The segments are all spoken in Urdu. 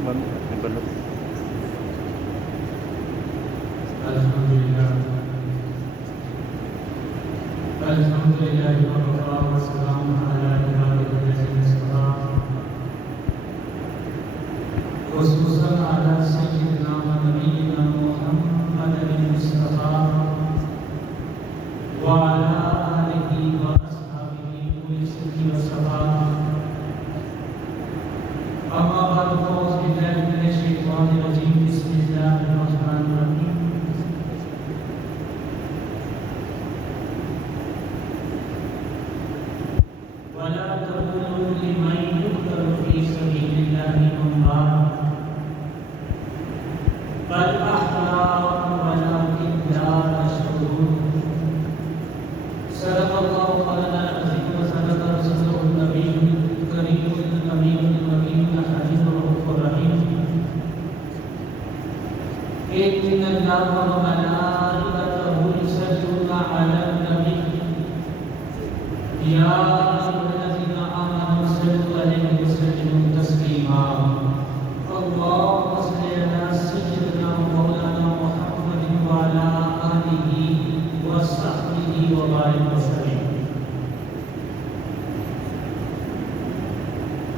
الحمدللہ والسلام علی عبادہ الذین اصطفیٰ خصوصاً علی سیدنا و نبینا محمد المصطفیٰ وعلی آلہ و اصحابہ اولي الصدق والصفاء اما بعد فاعوذ باللہ من الشیطان الرجیم بسم اللہ الرحمن الرحیم ولا تقولوا لمن يقتل في سبيل الله أموات بل أحياء ولكن لا تشعرون صدق الله مولانا العظيم وصدق رسوله النبي الكريم الأمين المكين الحليم الرؤوف الرحيم إن الله وملائكته يصلون على النبي يا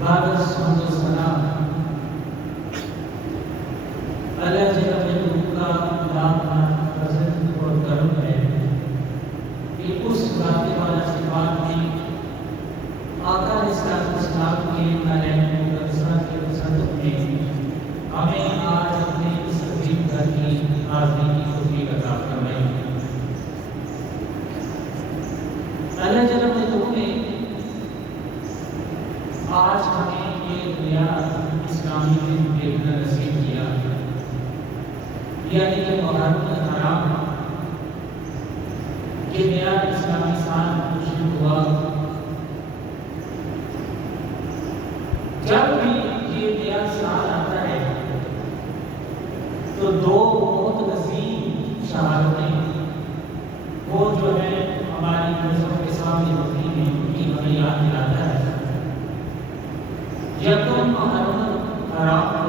بعد الصلاة والسلام اللہ جل جلالہ کا لاکھ فضل اور کرم ہے کہ اس ذات والا صفات میں آقا علیہ السلام کے نعرہ مقدسہ کے صدق میں ہمیں آج اپنے اس عظیم گھر کی حاضری کی توفیق عطا فرمائے۔ اللہ جل جلالہ نے آج ہمیں یہ نیا اسلامی دن دیکھنا نصیب کیا، یعنی کہ محرم الحرام، یہ نیا اسلامی سال شروع ہوا۔ جب بھی یہ نیا سال آتا ہے تو دو بہت عظیم شہادتیں وہ جو ہے ہماری نظروں کے سامنے ہوتی ہیں، ان کی ہمیں یاد دلاتا ہے۔ یکم محرم الحرام کو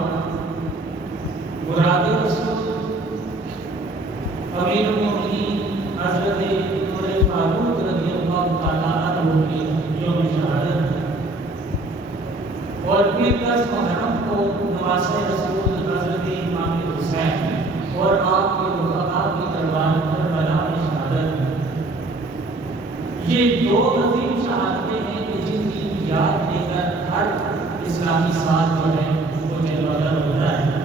مراد رسول امیر المؤمنین حضرت عمر فاروق رضی اللہ تعالیٰ عنہ کی یوم شہادت، اور پھر 10 محرم کو نواسہ رسول حضرت امام حسین اور آپ کے رفقا کی دربار کربلا میں شہادت۔ یہ دو عظیم شہادتیں ہیں کہ جن کی یاد لے کر ہر اسلامی سال جو ہے وہ جلوگر ہوتا ہے۔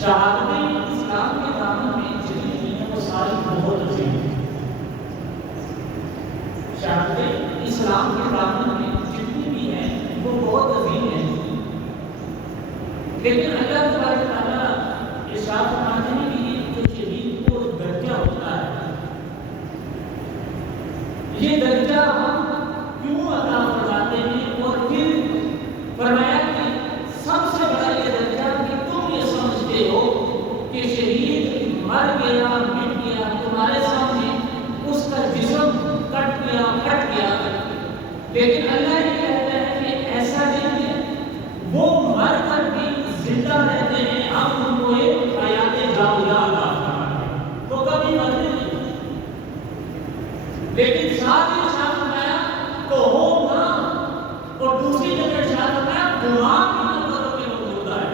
شہادتیں اسلام کے دامن میں جتنی ہیں وہ ساری بہت عظیم ہیں۔ شہادتیں اسلام کے دامن میں جتنی بھی ہیں وہ بہت عظیم ہیں، لیکن اللہ تبارک تعالیٰ ارشاد فرماتے ہیں کہ یہ جو شہید کو درجہ ہوتا ہے، یہ درجہ ہم کیوں عطا فرماتے ہیں، اور پھر فرمایا کہ سب سے بڑا یہ درجہ کہ تم یہ سمجھتے ہو کہ شہید مر گیا مٹ گیا تمہارے سامنے، اس کا جسم کٹ گیا پھٹ گیا، لیکن اللہ یہ کہتا ہے کہ ایسا نہیں ہے، وہ مر کر بھی زندہ رہتے ہیں، ہم ان کو ایک حیات جاویہ عطا فرماتے ہیں، وہ کبھی مرتے نہیں، لیکن ساتھ ہی ساتھ تو ہو نہ، اور دوسری جگہ ارشاد فرمایا گمان بھی نہ کرو کہ وہ مردہ ہے،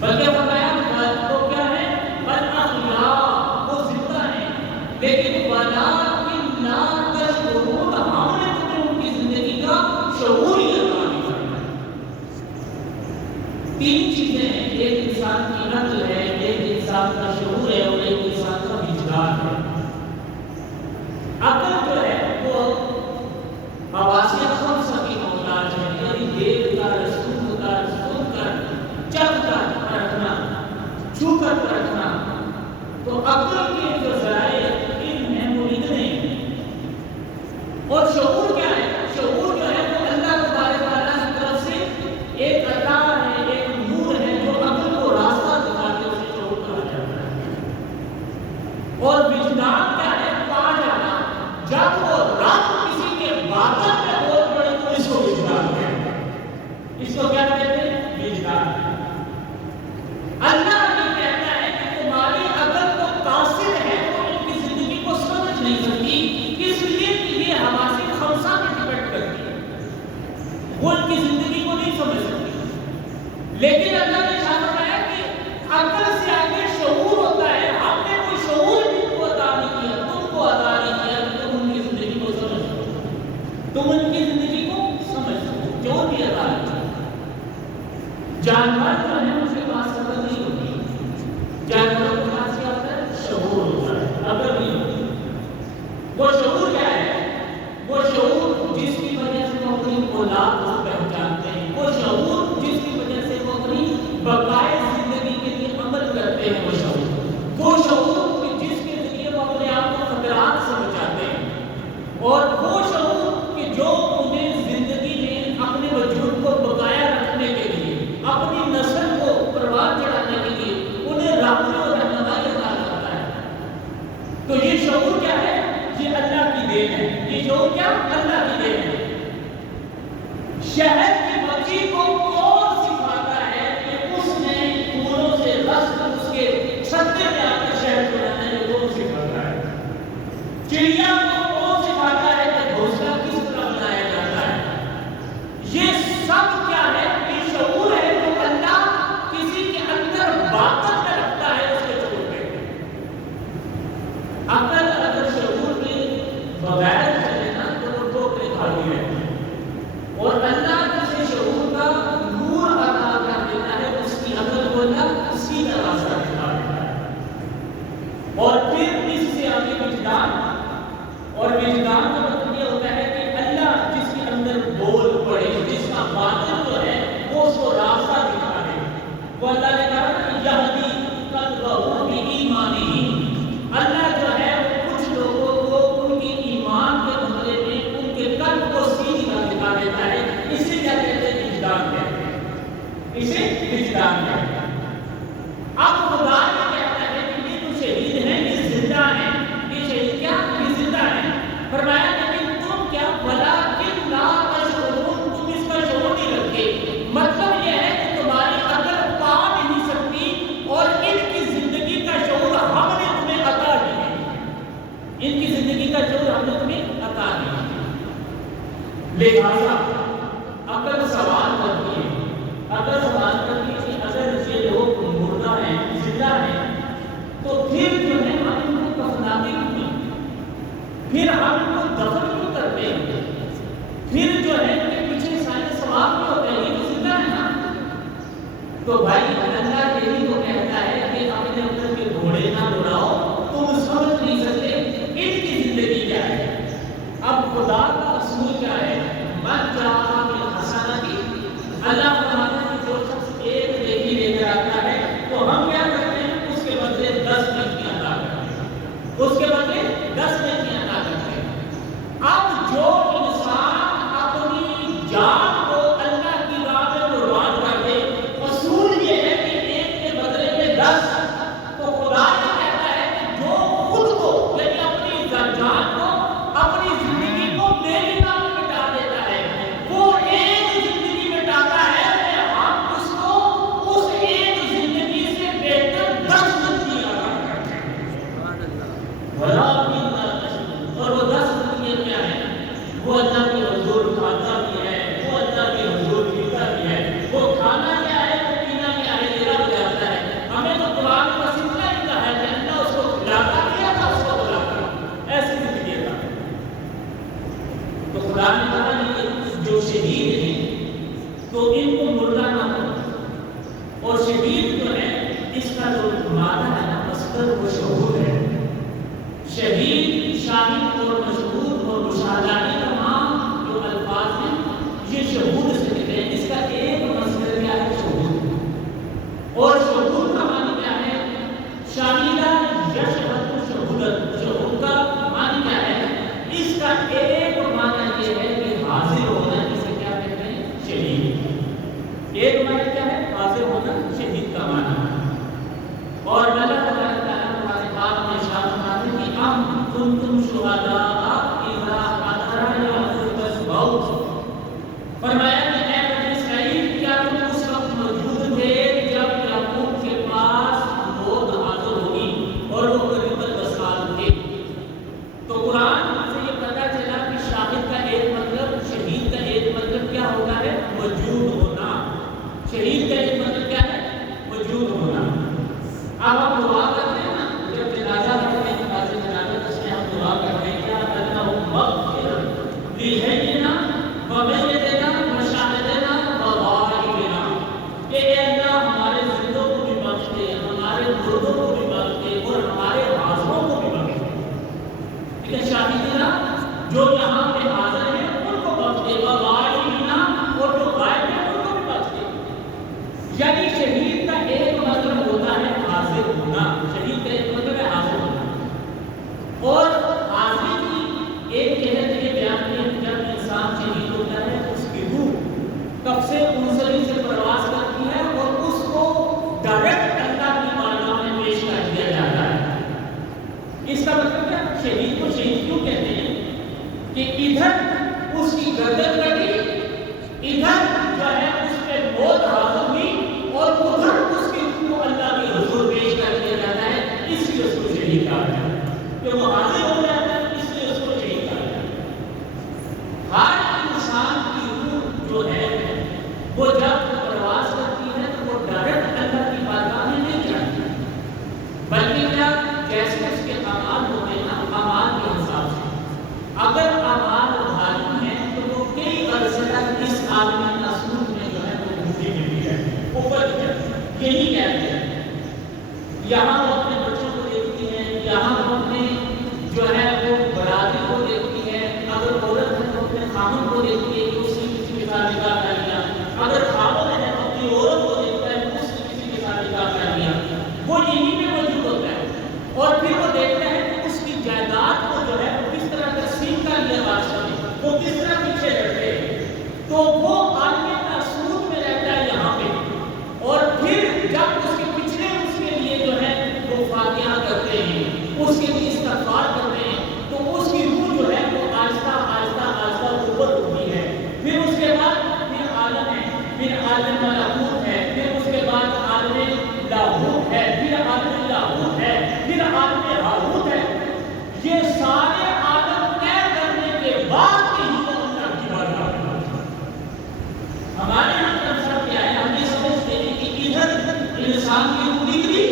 بلکہ فرمایا تو کیا ہے بل احیاء، وہ زندہ ہیں، لیکن ولکن لا تشعرون، ہم نے تمہیں ان کی زندگی کا شعور ہی عطا نہیں فرمایا۔ 3 چیزیں ہیں، ایک انسان کی عقل ہے، ایک انسان کا شعور ہے، اور ایک انسان کا وجدان ہے۔ عقل جو ہے وہ حواس خمسہ کی محتاج ہے، یعنی دیکھ کر سن کر چکھ کر پرکھنا، چھو کر پرکھنا، تو عقل کے جو ذرائع علم ہیں وہ اتنے ہیں۔ اور شعور کیا ہے؟ شعور جو ہے وہ اللہ تبارک تعالیٰ کی طرف سے ایک عطا ہے، ایک نور ہے جو عقل کو راستہ دکھا کے اسے شعور کہا جاتا ہے۔ اور وجدان وہ ان کی زندگی کو نہیں سمجھ سکتے، لیکن اللہ نے فرمایا کہ عقل سے آگے شعور ہوتا ہے. ہم نے کوئی شعور بھی کو عطا نہیں کیا، تم کو عطا نہیں کیا کہ تم ان کی زندگی کو سمجھ سکو، تم ان کی زندگی کو سمجھ سکو. جو بھی عطا نہیں کیا. جانور جو ہے اس کے پاس عقل نہیں ہوتی، جانوروں کے پاس کیا ہوتا ہے؟ شعور ہوتا ہے، عقل نہیں ہوتی. وہ شعور کیا ہے؟ وہ شعور جس کی وجہ سے وہ اپنی اولاد کو پہچانتے ہیں، وہ شعور جس کی وجہ سے وہ اپنی بقائے زندگی کے لیے عمل کرتے ہیں، وہ شعور کہ جس کے ذریعے وہ اپنے آپ کو خطرات سے بچاتے ہیں، اور وہ شعور کہ جو انہیں زندگی میں اپنے وجود کو بقایا رکھنے کے لیے، اپنی نسل کو پروان چڑھانے کے لیے انہیں رہنمائی اور رہنمائی عطا کرتا ہے. تو یہ شعور کیا ہے؟ یہ اللہ کی دین ہے. یہ شعور کیا؟ اللہ کی دین ہے. شہر کی بچی کو کون سکھاتا ہے کہ اس نے پھولوں سے رس اس کے چھتے میں آ کر شہر بنانا ہے؟ یہ کون سکھاتا ہے؟ چڑیا کو کون سکھاتا ہے کہ گھونسلہ کس طرح بنایا جاتا ہے؟ یہ سب کیا ہے؟ یہ شعور ہے جو اللہ کسی کے اندر باطن میں رکھتا ہے، اس کے شعور پہ. اگر شعور کے بغیر چلے نا تو وہ ٹوکرے کھاتی رہتی ہے. اور اللہ جسے شعور کا نور عطا کر دیتا ہے، اس کی عقل کو اللہ سیدھا راستہ دکھا دیتا ہے. اور پھر اس سے آگے وجدان، اور وجدان کا مطلب یہ ہوتا ہے کہ اللہ جس کے اندر بول پڑے، جس کا باطن جو ہے وہ اس کو راستہ دکھا دے. وہ اللہ نے کہا کہ یہدی قلبہ بایمانہ، اللہ جو ہے وہ کچھ لوگوں کو ان کے ایمان کے بدلے میں ان کے قلب کو سیدھی راہ دکھا دیتا ہے. اسی کیا کہتے ہیں؟ وجدان کہتے ہیں. اسے وجدان کہتے ہیں. اب خدا یہ کہتا ہے کہ یہ تو شہید ہیں، یہ زندہ ہیں. یہ شہید کیا؟ یہ زندہ ہیں. فرمایا لیکن تم کیا ولکن لا تشعرون، تم اس کا شعور نہیں رکھتے. مطلب یہ ہے کہ تمہاری عقل پا نہیں سکتی، اور ان کی زندگی کا شعور ہم نے تمہیں عطا نہیں کیا. ان کی زندگی کا شعور ہم نے تمہیں عطا نہیں کیا. لہذا عقل سوال کرتی ہے، عقل سوال کرتی ہے کہ اگر یہ لوگ مردہ ہیں، زندہ ہیں، تو پھر جو ہے ہم ان کو کفناتے کیوں نہیں؟ پھر ہم ان کو دفن کیوں کرتے ہیں؟ پھر جو ہے ان کے پیچھے سارے ثواب کیوں ہوتے ہیں؟ یہ تو زندہ ہے نا. تو بھائی اللہ یہی تو کہتا ہے کہ اپنے اندر کے گھوڑے نہ دوڑاؤ، تم سمجھ نہیں سکتے ان کی زندگی کیا ہے. اب خدا کا اصول کیا ہے؟ من جاء بالحسنۃ، اللہ فرماتا ہے کہ جو شخص ایک نیکی لے کر آتا ہے تو ہم کیا کرتے ہیں؟ اس کے بدلے 10 نیکیاں عطا کرتے ہیں. اس کے بدلے 10 نیکیاں عطا کرتے ہیں. اب جو انسان اپنی جان کو اللہ کی راہ میں قربان کر دے، اصول یہ ہے کہ ایک کے بدلے میں 10. تو خدا یہ کہتا ہے کہ جو خود کو یعنی اپنی جان کو، اپنی زندگی کو میری راہ میں مٹا دیتا ہے، وہ ایک زندگی مٹاتا ہے، ہم اس کو اس ایک زندگی سے بہتر 10 زندگیاں عطا کرتے ہیں. اور وہ 10 زندگیاں کیا ہیں؟ وہ اللہ کے حضور کھاتا بھی ہے، وہ اللہ کے حضور پیتا بھی ہے. وہ کھانا کیا ہے، وہ پینا کیا ہے، یہ رب جانتا ہے. ہمیں تو قرآن کا اتنا ہی کہا ہے کہ اللہ اس کو کھلاتا کیا تھا، اس کو بلاتا. ایسی زندگی تھا. تو خدا نے کہا یہ جو شہید ہیں تو ان کو مردہ نہ کرو. اور شہید جو ہے اس کا جو معنی ہے نا مصدر، وہ شہود ہے. شہید، شاہد اور مشہود اور مشاہدانی تمام جو الفاظ ہیں یہ شہود سے نکلے ہیں. اس کا ایک مصدر کیا ہے؟ شہود. اور شہود کا معنی کیا ہے؟ شاہدہ یشہد شہودت. شہود کا معنی کیا ہے؟ اس کا ایک معنی یہ ہے کہ حاضر ہونا. اسے کیا کہتے ہیں؟ شہید. ایک معنی کیا ہے؟ حاضر ہونا. شہید کا معنی. اور اللہ تبارک تعالیٰ ہمارے بات میں ارشاد فرماتے ہیں کہ ام کنتم شہداء اذا حضر یعقوب الموت. فرمایا کہ اے بنی اسرائیل، کیا تم اس وقت موجود تھے جب یعقوب کے پاس موت حاضر ہوگی اور وہ قریب 10 سال تھے. تو قرآن سے یہ پتہ چلا کہ شاہد کا ایک مطلب، شہید کا ایک مطلب کیا ہوتا ہے؟ لِهَيِّنَا وَمَيِّتِنَا وَشَاهِدِنَا وَغَائِبِنَا کہ اے اللہ ہمارے زندوں کو بھی بخش دے، ہمارے مردوں کو بھی بخش دے اور ہمارے حاضروں کو بھی بخش دے. لیکن شاہدینا جو یہاں پہ حاضر ہیں ان کو بخش دے، وغائبنا اور جو غائب ہیں ان کو بھی بخش دے. یعنی شہید کا ایک مطلب ہوتا ہے حاضر ہونا، شہید کا ایک مطلب ہے حاضر ہونا. اور حاضری کی ایک جہت یہ بیان ہے کہ جب انسان شہید ہوتا ہے اس کی روح کب سے منزلی سے پرواز کرتی ہے اور اس کو ڈائریکٹ اللہ کی بارگاہ میں پیش کر دیا جاتا ہے. اس کا مطلب کیا؟ شہید کو شہید کیوں کہتے ہیں کہ ادھر اس کی گردن کٹی، ادھر جو ہے اس پہ موت حاضر ہوئی اور ادھر اس کی روح کو اللہ کے حضور پیش کر دیا جاتا ہے. اس لیے اس کو شہید کہا جاتا ہے کہ وہ حاضر ہو جاتا ہے، اس لیے اس کو شہید کہا جاتا ہے. ہر انسان کی روح جو ہے وہ جب پرواز کرتی ہے تو وہ ڈائریکٹ اللہ کی بارگاہ میں نہیں جاتی، بلکہ کیا جیسے اس کے اعمال ہوتے ہیں نا، اعمال کے حساب سے. اگر اعمال بھاری ہیں تو وہ کئی عرصے تک اس عالم ناسوت میں جو ہے وہ گھومتی پھرتی ہے، اوپر یہی کہتے ہیں. یہاں وہ اپنے بچوں کو دیکھتی ہے، یہاں وہ اپنے جو ہے وہ برادری کو دیکھتی ہے. اگر عورت ہے تو اپنے خامن کو دیکھتی ہے کہ اس نے کسی کے ساتھ نکاح کر لیا. اگر خامن ہے تو اپنی عورت کو دیکھتا ہے کہ اس نے کسی کے ساتھ نکاح کر لیا. وہ یہی میں موجود ہوتا ہے اور پھر وہ دیکھتا ہے کہ اس کی جائیداد کو جو ہے وہ کس طرح تقسیم کر لیا بادشاہ نے، وہ کس طرح پیچھے رکھتے ہیں. تو وہ عالم ناسوت میں رہتا ہے یہاں پہ، اور پھر جب اس کے پچھلے اس کے لیے جو ہے وہ فاتحہ کرتے ہیں، اس کے لیے استغفار کرتے ہیں، تو اس کی روح جو ہے وہ آہستہ آہستہ آہستہ اوپر ہوتی ہے. پھر اس کے بعد پھر عالم ہے، پھر عالم ملکوت ہے، پھر اس کے بعد عالم لاہوت ہے، پھر عالم لاہوت ہے، پھر عالم ہاروت ہے. یہ سارے عالم طے کرنے کے بعد ہی وہ اللہ کی بارگاہ میں پہنچتے ہیں. ہمارے یہاں مقصد کیا ہے؟ ہم یہ سمجھتے ہیں کہ ادھر انسان کی روح نکلی،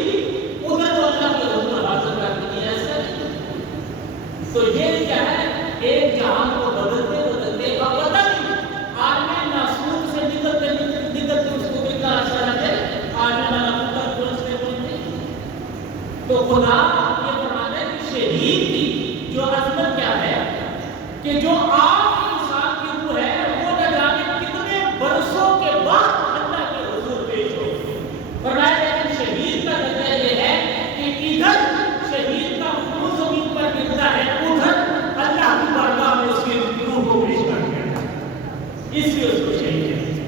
ادھر وہ اللہ کے حضور حاضر کر دی. ایسا نہیں. تو یہ کیا ہے؟ ایک جہان کو بدلتے بدلتے ابداً عالم ناسوت سے نکلتے نکلتے اس کو کتنا عرصہ لگے عالم ملکوت تک پہنچتے پہنچتے. تو خدا یہ فرماتا ہے کہ شہید کی جو عظمت کیا ہے کہ جو عام انسان کی روح ہے وہ نہ جانے کتنے برسوں کے بعد اللہ کے حضور پیش ہو. فرمایا لیکن شہید کا درجہ یہ ہے کہ ادھر شہید کا خون زمین پر گرتا ہے، ادھر اللہ کی بارگاہ میں اس کی روح کو پیش کر دیا جاتا ہے. اس لیے اس کو شہید کہتے ہیں.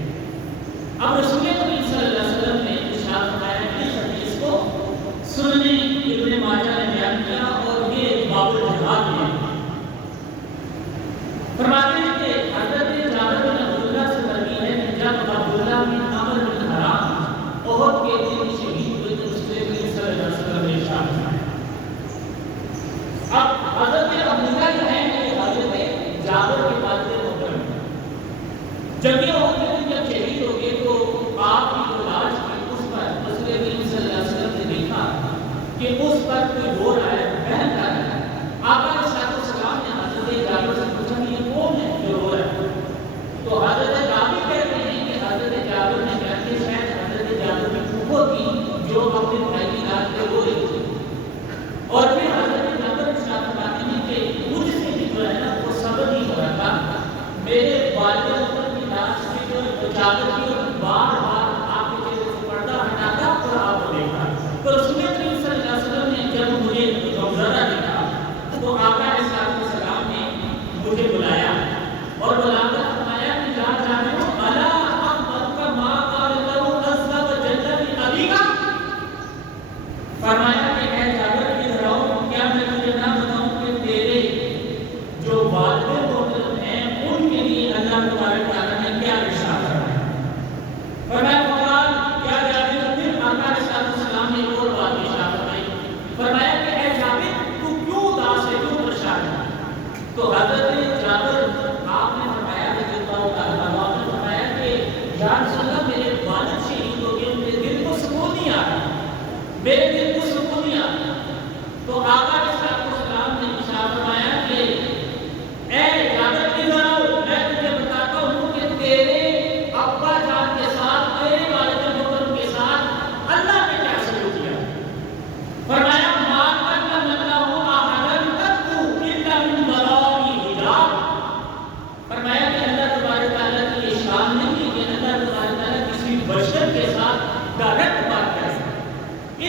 اب رسول کریم صلی اللہ علیہ وسلم نے ارشاد فرمایا کہ اس حدیث کو سننے ابن ماجہ نے بیان کیا اور یہ باب الجہاد ہے. فرماتے ہیں کہ حضرت جابر بن عبداللہ سے مروی ہے کہ جب عبداللہ بن عمر بن حرام احد کے دن شہید ہوئے تو رسول کریم صلی اللہ علیہ وسلم نے ارشاد فرمایا. اب حضرت عبداللہ جو ہے یہ حضرت جابر کے والد محترم ہیں. جب یہ احد کے دن جب شہید ہو گئے تو آپ کی جو لاش تھی اس پر رسول کریم صلی اللہ علیہ وسلم نے دیکھا کہ اس پر کوئی رو رہا ہے، بہن رہا ہے. آقا علیہ السلام نے حضرت جابر سے پوچھا کہ یہ کون ہے جو رو رہا ہے؟ تو حضرت جابر کہتے ہیں کہ حضرت جابر نے کہا کہ شاید حضرت جابر کی پھوپھو تھی جو اپنے بھائی کی رات پہ رو رہی تھی. اور پھر حضرت جابر ارشاد فرماتے ہیں کہ مجھ سے بھی جو ہے نا وہ صبر نہیں ہو رہا تھا. میرے والد محترم کی لاش میں جو جابر کی اور بار بار آپ کے چہرے سے پردہ ہٹاتا اور آپ کو دیکھا. تو رسول کریم صلی اللہ علیہ وسلم نے جب مجھے روزانہ دیکھا تو آقا علیہ السلام نے مجھے بلایا اور بلا کر فرمایا کہ جا جانے ہو الا اخبرک ما قال له عز وجل لابیک. فرمایا کہ اے جابر ادھر آؤ، کیا میں تجھے نہ بتاؤں کہ تیرے جو والد محترم ہیں ان کے لیے اللہ تبارک و تعالیٰ نے کیا ارشاد فرمایا. فرمایا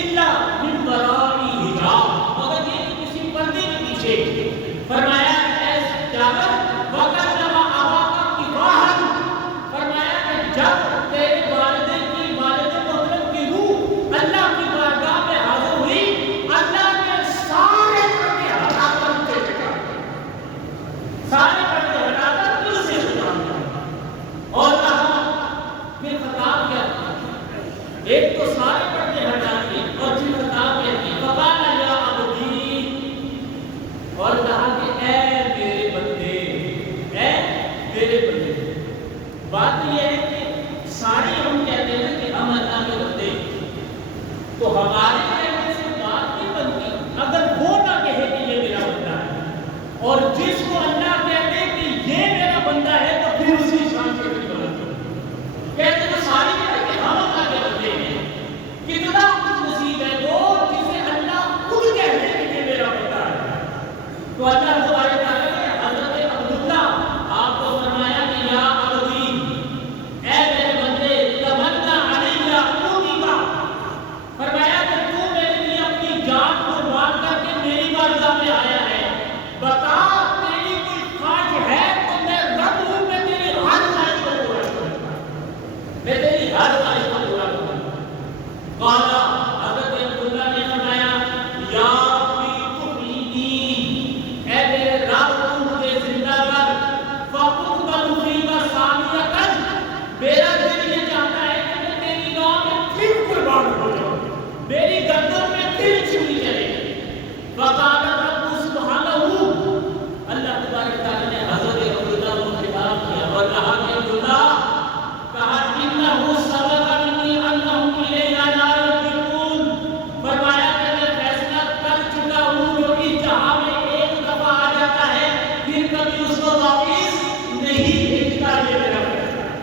الا من وراء حجاب، مگر یہ کہ کسی پردے کے پیچھے. فرمایا اے جابر وَكَلَّمَ أَبَاكَ كِفَاحًا، فرمایا کہ جب تیرے والدین کی والد محترم کی روح اللہ کی بارگاہ میں حاضر ہوئی، اللہ نے سارے پردے ہٹا کر ان سے چکا دیا، سارے پردے ہٹا کر دل سے چکا دیا. اور کہا پھر خطاب کیا تھا؟ ایک تو سارے پردے ہٹا دیے اور پھر خطاب کیا تھی فَقَالَ يَا عَبْدِي، اور کہا کہ اے میرے بندے، اے میرے بندے. بات یہ ہے کہ سارے ہم کہتے ہیں کہ ہم اللہ کے بندے، تو ہمارے کہنے سے بات نہیں بنتی اگر وہ نہ کہے کہ یہ میرا بندہ ہے، اور جس کو اللہ کہتے کہ یہ میرا بندہ ہے تو پھر اسی شان کے بھی بناتے کہتے تو ساری کہتے کہ ہم اللہ کے بندے ہیں. کتنا خوش نصیب ہے وہ جسے اللہ خود کہتے کہ یہ میرا بندہ ہے. تو اللہ تبارک و تعالیٰ نے حضرت عبداللہ آپ کو فرمایا کہ یا عبدی، اے میرے بندے، تمنا علیہ اوتیکا، فرمایا کہ تو میرے لیے اپنی جان قربان کر کے میری بارگاہ میں آیا ہے، بتا تیری کوئی خواہش ہے تو میں رب ہوں، میں تیری ہر خواہش کو پورا کروں گا، میں تیری ہر خواہش کو پورا کروں گا. قال حضرت عبداللہ نے فرمایا یا ربی تحیینی، اے میرے رب تو مجھے زندہ کر، فاقبل فیک ثانیۃ، میرا دل یہ چاہتا ہے کہ میں تیری راہ میں پھر قربان ہو جاؤں، میری گردن میں پھر چھری چلے. فقال رب سبحانہ، اللہ تبارک تعالیٰ نے حضرت عبداللہ کو خطاب کیا اور کہا کہ عبداللہ، کہا انہ سبق منی انہم الیہ لا یرجعون، فرمایا کہ میں فیصلہ کر چکا ہوں جو اس جہاں میں ایک دفعہ آ جاتا ہے پھر کبھی اس کو واپس نہیں بھیجتا. یہ میرا فیصلہ ہے،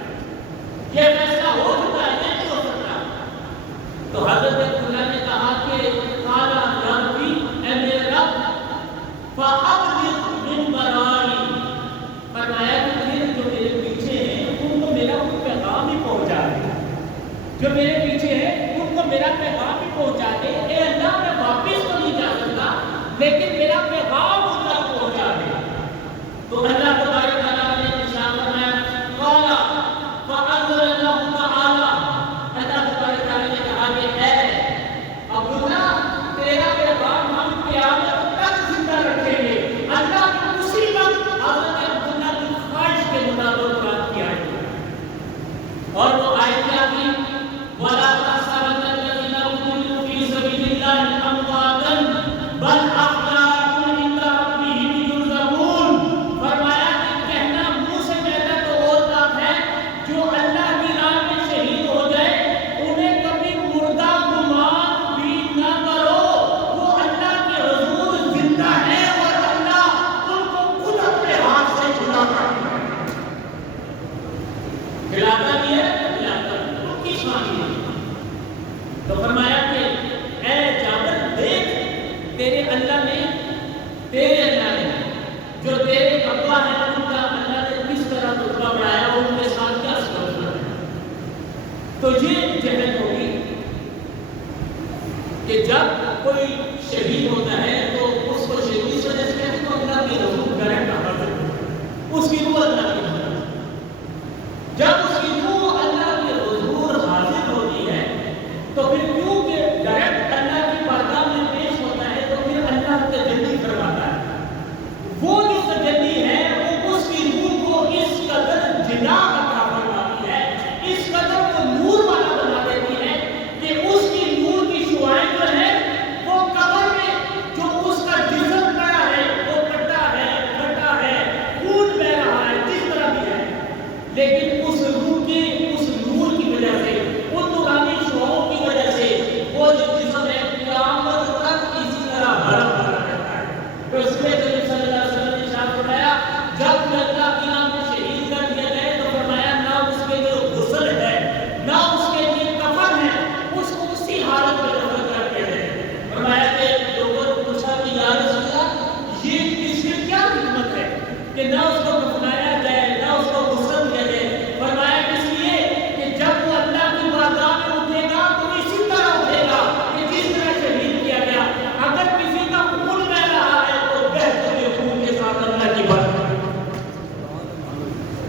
یہ فیصلہ ہو چکا ہے، نہیں ہو سکتا. تو حضرت عبداللہ نے کہا کہ قال یا ربی، اے میرے رب، فَأَبْلِغْ مِنْ وَرَائِي، فرمایا کہ پھر جو میرے پیچھے ہیں ان کو میرا پیغام ہی پہنچا دے، جو میرے پیچھے ہیں ان کو میرا پیغام ہی پہنچا دے. اے اللہ، میں واپس تو نہیں جا سکتا لیکن میرا پیغام ان تک پہنچا دے. تو اللہ تبارک تعالیٰ نے ارشاد فرمایا قال فَأَنزَلَ اللَّهُ تَعَالَىٰ، اللہ تبارک تعالیٰ نے کہا کہ اے عبداللہ، تیرا پیغام ہم قیامت تک زندہ رکھیں گے. اللہ نے اسی وقت حضرت عبداللہ کی خواہش کے مطابق بات کی آئی اور وہ آیت کیا تھی؟ وَلَا تَحْسَبَنَّ الَّذِينَ قُتِلُوا فِي سَبِيلِ اللَّهِ أَمْوَاتًا بَلْ أَحْيَاءٌ عِندَ رَبِّهِمْ يُرْزَقُونَ، فرمایا کہ کہنا منہ سے کہنا تو اور بات ہے، جو اللہ کی راہ میں شہید ہو جائے انہیں کبھی مردہ گمان بھی نہ کرو، وہ اللہ کے حضور زندہ ہے اور اللہ ان کو خود اپنے ہاتھ سے کھلا کر کھلاتا بھی ہے، کھلاتا بھی ہے، ان کی شان ہے. تو فرمایا کہ اے جابر، دیکھ تیرے اللہ نے جو تیرے ابا ہے ان کا اللہ نے کس طرح رتبہ بڑھایا اور ان کے ساتھ کیا سلوک بڑھایا. تو یہ جہل ہوگی کہ جب کوئی شہید ہوتا ہے تو اس کو شہید سے جیسے کہتے ہیں تو اللہ کی روح ڈائریکٹ حاضر ہے، اس کی روح اللہ کی حاضر ہے. جب اس کی روح اللہ کے حضور حاضر ہوتی ہے تو پھر کیونکہ ڈائریکٹ اللہ کی بارگاہ میں پیش ہوتا ہے تو پھر اللہ تجلی فرماتا ہے. وہ جو تجلی ہے وہ اس کی روح کو اس قدر جلا عطا فرماتی ہے، اس قدر کو نور والا بنا دیتی ہے کہ اس کی نور کی شعاعیں جو ہے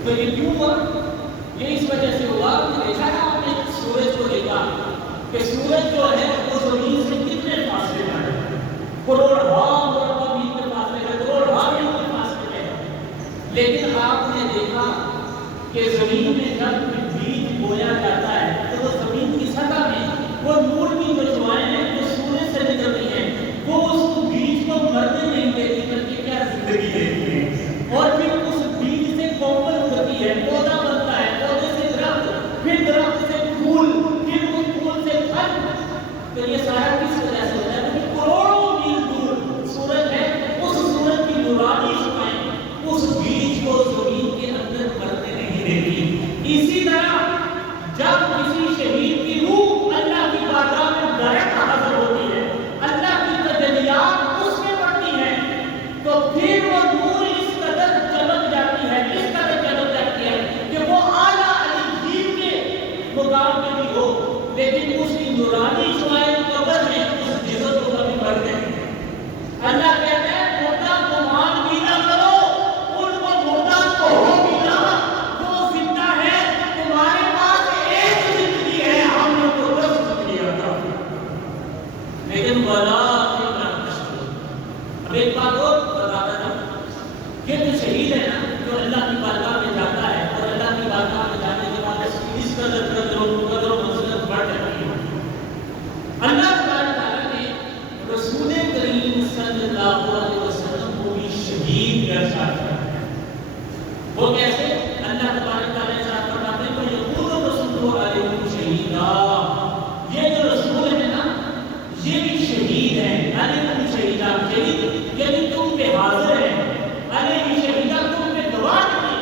تو یہ کیوں ہوا؟ یہ اس وجہ سے ہوا کہ دیکھا نا آپ نے سورج کو دیکھا کہ سورج جو ہے وہ زمین سے کتنے فاصلے پر ہے، کروڑہا مربع میل کے فاصلے پر، کروڑہا میل کے فاصلے پر ہے۔ لیکن آپ نے دیکھا کہ زمین میں جب بیج بویا جاتا ہے تو وہ زمین کی سطح میں وہ نور کی جو شعاعیں ہیں جو سورج سے نکلتی ہیں وہ اس بیج کو مرنے نہیں دیتی بلکہ کیا زندگی دیتی ہے، اور پھر اس بیج سے کومل ہوتی ہے، پودا بنتا ہے، پودے سے درخت، پھر درخت سے پھول، پھر اس پھول سے پھل۔ تو یہ سارا کس وجہ سے ہوتا ہے؟ کیونکہ کروڑوں میل دور سورج ہے، اس سورج کی نورانی شعاعیں اس بیج کو زمین کے اندر مرنے نہیں دیتی۔ اسی طرح جب کسی شہید کی روح اللہ کی بارگاہ میں ڈائریکٹ حاضر ہوتی ہے، اللہ کی تجلیات اس میں پڑتی ہیں، تو پھر وہ نور اس قدر چمک جاتی ہے، اس قدر چمک جاتی ہے کہ وہ اعلیٰ علیین کے مقام میں بھی ہو، لیکن اس کی نورانی شعاعیں قبر میں اس جسم کو کبھی مرنے نہیں۔ اللہ کہتا ہے مردہ گمان بھی نہ کرو، ان کو مردہ کو ہو بھی نہ، وہ زندہ ہے، تمہارے پاس ایک زندگی ہے، ہم نے تو 10 زندگی عطا کی، لیکن ولا اب ایک بات اور بتاتا تھا، یہ جو شہید ہے نا جو اللہ کی بارگاہ میں جاتا ہے اور اللہ کی بارگاہ میں جانے کے بعد اس قدر قدر و منزلت بڑھ جاتی ہے، اللہ تعالیٰ نے رسول کریم صلی اللہ علیہ وسلم کو بھی شہید ارشاد کیا۔ وہ کیسے؟ اللہ تبارک تعالیٰ ارشاد فرماتے ہیں کہ یقول رسول علیکم شہیدا، یہ جو رسول ہے نا یہ بھی شہید ہے، علیکم شہیدا، شہید یعنی تم پہ حاضر ہے، علیہ شہیدا تم پہ گواہ نہیں۔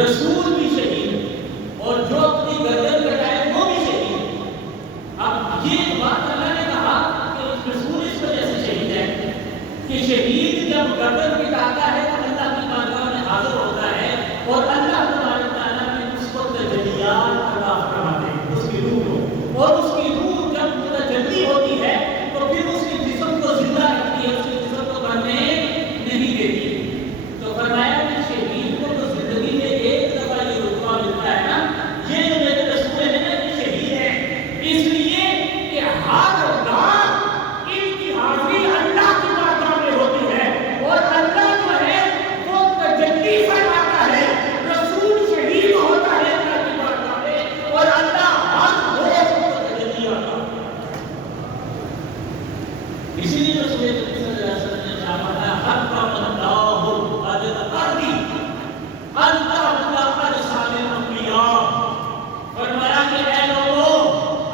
رسول بھی شہید اور جو اپنی گردن کٹائے وہ بھی شہید۔ اب یہ بات اللہ نے کہا کہ رسول اس وجہ سے شہید ہے کہ شہید جب گردن کٹاتا ہے تو اللہ کی بارگاہ میں حاضر ہوتا ہے اور اللہ تبارک تعالیٰ نے اس کو تجلیات عطا فرماتے ہیں اس کی روح کو، اور اس کی روح جب متجلی ہوتی ہے تو پھر اس کے جسم کو زندہ رکھتی ہے، اس کے جسم کو مرنے نہیں دیتی۔ تو فرمایا کہ شہید کو تو زندگی میں ایک دفعہ یہ رتبہ ملتا ہے نا، یہ جو میرے رسول ہے نا یہ شہید ہے، اس لیے کہ ہر رات ان کی حاضری اللہ کی بارگاہ میں ہوتی ہے اور اللہ جو ہے وہ تجلی فرماتا ہے، رسول شہید ہوتا ہے اللہ کی بارگاہ میں اور اللہ ہر روز کو تجلی عطا۔ اسی لیے رسول کریم صلی اللہ علیہ وسلم نے فرمایا حرم اللہ علی الارض ان تعبد اجساد الانبیاء، فرمایا کہ اے لوگوں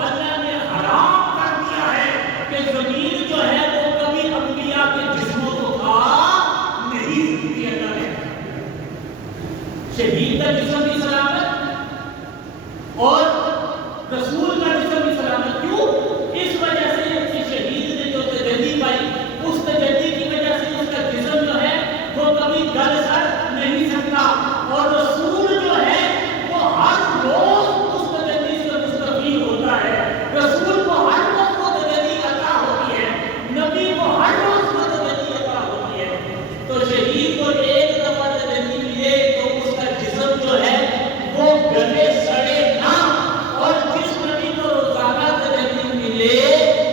اللہ نے حرام کر دیا ہے کہ زمین جو ہے وہ کبھی انبیاء کے جسموں کو کھا نہیں سکتی۔ اللہ نے شہید کا جسم بھی سلامت اور رسول کا جسم بھی سلامت، کیوں؟ اس وجہ سے کہ شہید نے جو تجلی پائی اس تجلی کی وجہ سے اس کا جسم جو ہے وہ کبھی گل سڑ نہیں سکتا، اور رسول جو ہے وہ ہر روز اس تجلی سے مستفید ہوتا ہے، رسول کو ہر روز وہ تجلی عطا ہوتی ہے، نبی کو ہر روز وہ تجلی عطا ہوتی ہے۔ تو شہید کو ایک دفعہ تجلی ملے تو اس کا جسم جو ہے وہ گلے سڑے نہ، اور جس نبی کو روزانہ تجلی ملے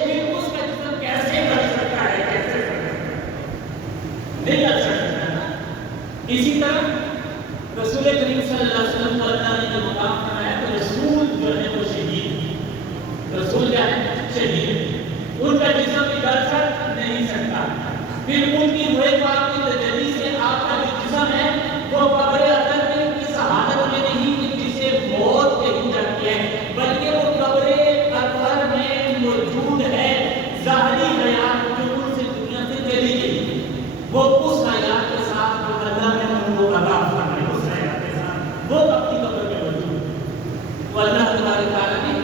پھر اس کا جسم کیسے گل سکتا ہے، کیسے نہیں گل سکتا نا۔ اسی طرح رسول کریم صلی اللہ علیہ وسلم کو اللہ نے جو مقام بنایا کہ رسول جو ہے وہ شہید، رسول کیا ہے؟ شہید، ان کا جسم بھی گل سکتا نہیں سکتا، پھر ان کی روح پاک کی تجلی سے آپ کا جو جسم ہے وہ قبر اثر میں اس حالت میں نہیں کہ جسے موت کہی جاتی ہے، بلکہ وہ قبر اثر میں موجود ہے، ظاہری حیات جو ان سے دنیا سے چلی گئی وہ اس حیات کے ساتھ جو اللہ نے ان کو عطا فرمائی اس حیات کے ساتھ وہ اپنی قبر میں موجود ہے۔ تو اللہ تبارک تعالیٰ نے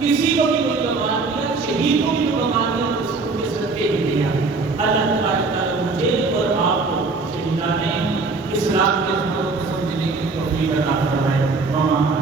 کسی کو بھی کوئی مقام دیا، شہید کو بھی کوئی مقام دیا، رسول کے صدقے ہی دیا۔ اللہ تبارک تعالیٰ مجھے اور آپ کو شہیدان اسلام کے سمجھنے کی توفیق عطا فرمائے۔